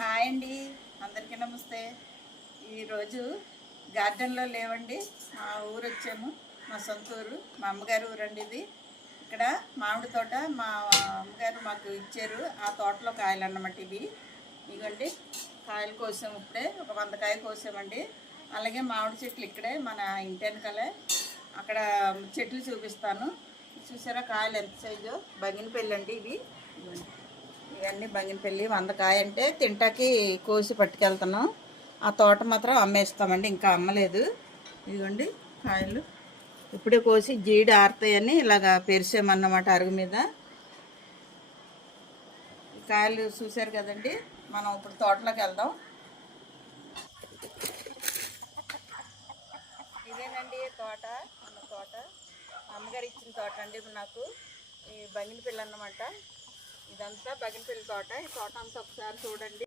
Hi అండి, అందరికీ నమస్తే. ఈరోజు గార్డెన్లో లేవండి, మా ఊరు వచ్చాము. మా సొంత ఊరు, మా అమ్మగారి ఊరండి ఇది. ఇక్కడ మామిడి తోట మా అమ్మగారు మాకు ఇచ్చారు. ఆ తోటలో కాయలు అన్నమాట ఇవి. ఇవ్వండి కాయలు కోసాము, ఇప్పుడే ఒక 100 కాయలు కోసామండి. అలాగే మామిడి చెట్లు ఇక్కడే మన ఇంటి వెనకాలే. అక్కడ చెట్లు చూపిస్తాను. చూసారా కాయలు ఎంత సైజు? బంగినపల్లి అండి ఇవి. ఇవ్వండి, ఇవన్నీ బంగినపల్లి. 100 కాయ అంటే తింటాకి కోసి పట్టుకెళ్తున్నాం. ఆ తోట మాత్రం అమ్మేస్తామండి, ఇంకా అమ్మలేదు. ఇదిగోండి కాయలు ఇప్పుడే కోసి జీడి ఆరుతాయని ఇలాగా పెరిసామన్నమాట అరుగు మీద. ఈ కాయలు చూసారు కదండి. మనం ఇప్పుడు తోటలోకి వెళ్దాం. ఇదేనండి తోట, మన తోట అమ్మగారు ఇచ్చిన తోట అండి. ఇప్పుడు నాకు ఈ బంగినపల్లి అన్నమాట. ఇదంతా బగినపల్లి తోట. ఈ తోట అంతా ఒకసారి చూడండి.